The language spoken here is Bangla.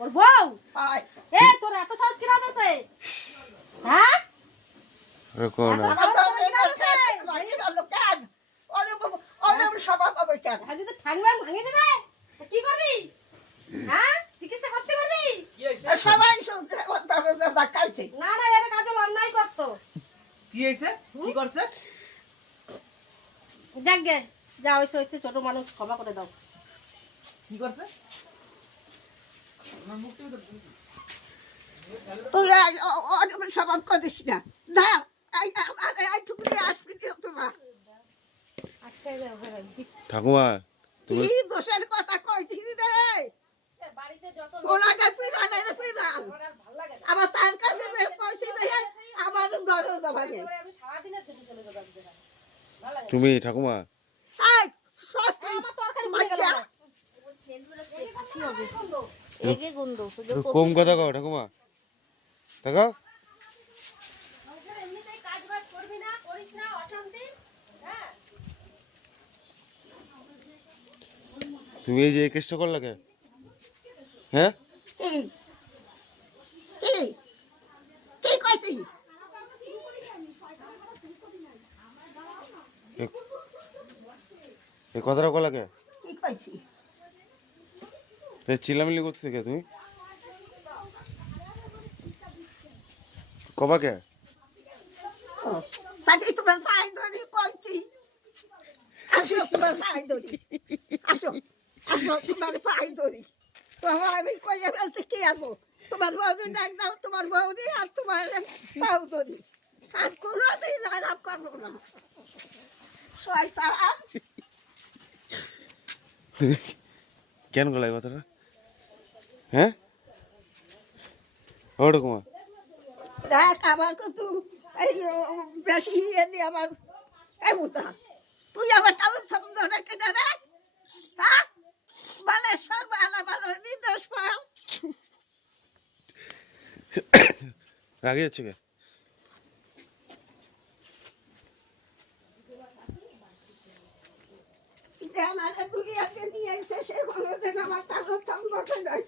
ওর বউ হয় এ তোর এত সাহস কি রাত আছে হ্যাঁ রকম না আজ তো ঠাংবার ভাঙে যাবে কি করবি হ্যাঁ চিকিৎসা করতে করবি সবাই না না এটা কাজল অন্যায় করছো কি হইছে কি করছে যাক গে যা হইছে হইছে ছোট মানুষ ক্ষমা করে দাও কি করছে তুই স্বভাব করিস না যা আসবি তোমার আচ্ছা যাও ভাই ঠাকুমা তুমি কি দোষের কথা কইছিস রে বাড়িতে যত ওনাকে ফিরান এনে ফিরান ভালো লাগে না আবার তার কাছে যে কইছি দেখে আমার ধরে দেবাগে আমি সারা দিনের জন্য চলে যাব ভালো লাগে তুমি ঠাকুমা আই সত্যি আমার তরকারি মরে গেল কাশি হবে এগে গন্ধ কম কথা কও ঠাকুমা তাকাও এমনিতেই কাজ বাজ করবি না করিস না অশান্তি হ্যাঁ তুমি এই যে এই কেসটা করলা কে হ্যাঁ কি কি কি কইছি এই কথাটা করলা কে কি কইছি চিল্লামিল্লি করতেছে কে তুমি কবা কে তাকে তোমার পায়ে ধরে কইছি আসো তোমার পায়ে ধরি আসো আসো তোমার পায়ে ধরি তোমার আমি কইয়া ফেলতে কি আসবো তোমার বউরি ডাক দাও তোমার বউরি আর তোমার পাও ধরি আর কোনো দিন লাভ করবো না শয়তান কেন গলা এই কথাটা হ্যাঁ ও ঠাকুমা দেখ আমার কত এই বেশি এলি আমার এমতা তুই আবার টাউন শব্দ রেখে না রে হ্যাঁ মানে সব আলাবার বিদেশ পাল রাগে যাচ্ছে কে যে আমার দুনিয়াতে নিয়ে এসে সে কোনোদিন আমার টাউন শব্দ নাই